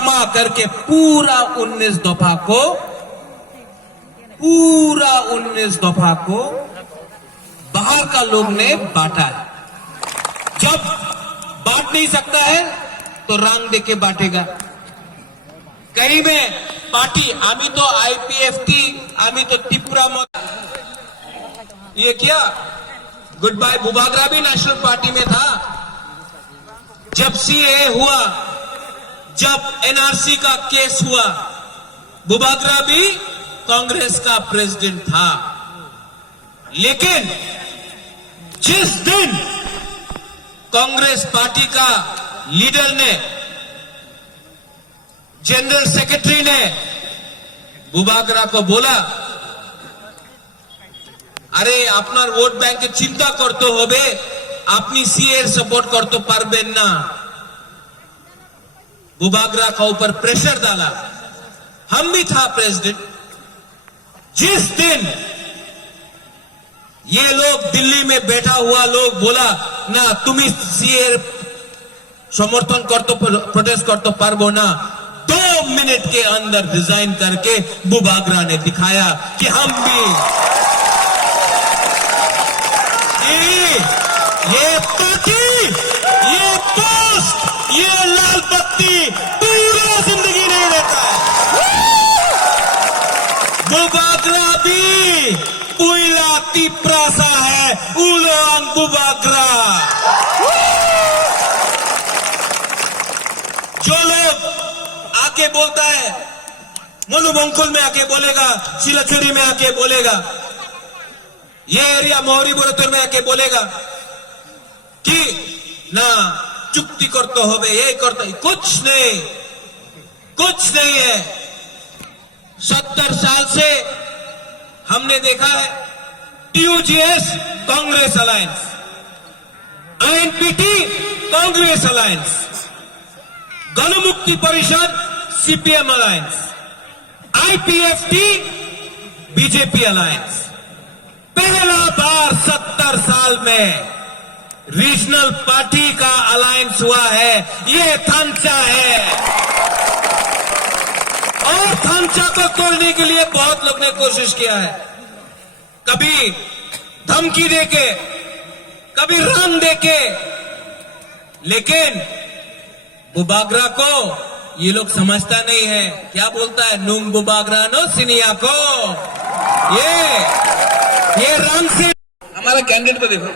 तकमा करके पूरा 19 दफा को बाहर का लोग ने बांटा है। जब बांट नहीं सकता है तो रंग देके बांटेगा। कहीं में पार्टी आमी तो आईपीएफटी आमी तो टिपरा ये क्या गुड बाय बुबागरा भी नेशनल पार्टी में था। जब सीए हुआ, जब एनआरसी का केस हुआ, बुबागरा भी कांग्रेस का प्रेसिडेंट था। लेकिन जिस दिन कांग्रेस पार्टी का लीडर ने, जनरल सेक्रेटरी ने बुबागरा को बोला, अरे আপনার ভোট ব্যাংকে চিন্তা করতে হবে, আপনি सीए सपोर्ट करते পারবেন না। बुबागरा का ऊपर प्रेशर डाला। हम भी था प्रेसिडेंट। जिस दिन ये लोग दिल्ली में बैठा हुआ लोग बोला ना तुम सीए समर्थन करते प्रोटेस्ट करते पारबो ना, 2 मिनट के अंदर रिजाइन करके बुबागरा ने दिखाया कि हम भी ये पार्टी, ये पोस्ट, ये लाल बत्ती पूरा जिंदगी नहीं रहता है। बुबागरा भी पुइला तिप्रासा है, उलोंग बुबागरा। जो लोग आके बोलता है, मनुबंकुल में आके बोलेगा, सिलाचुरी में आके बोलेगा, ये एरिया मोहरी बुरतुर में आके बोलेगा कि ना चुक्ति करते हो, ये करते, कुछ नहीं है। 70 साल से हमने देखा है टीयूजीएस कांग्रेस अलायंस, आईएनपीटी कांग्रेस अलायंस, गणमुक्ति परिषद CPM alliance, IPFT BJP alliance. पहला बार 70 साल में रीजनल पार्टी का अलायंस हुआ है। ये थांचा है और थांचा को तोड़ने के लिए बहुत लोग ने कोशिश किया है, कभी धमकी देके, कभी रंग देके, लेकिन बुबागरा को ये लोग समझता नहीं है। क्या बोलता है, नूंग बुबागरा नो सिनिया को। ये रंग से हमारा कैंडिडेट को देखो,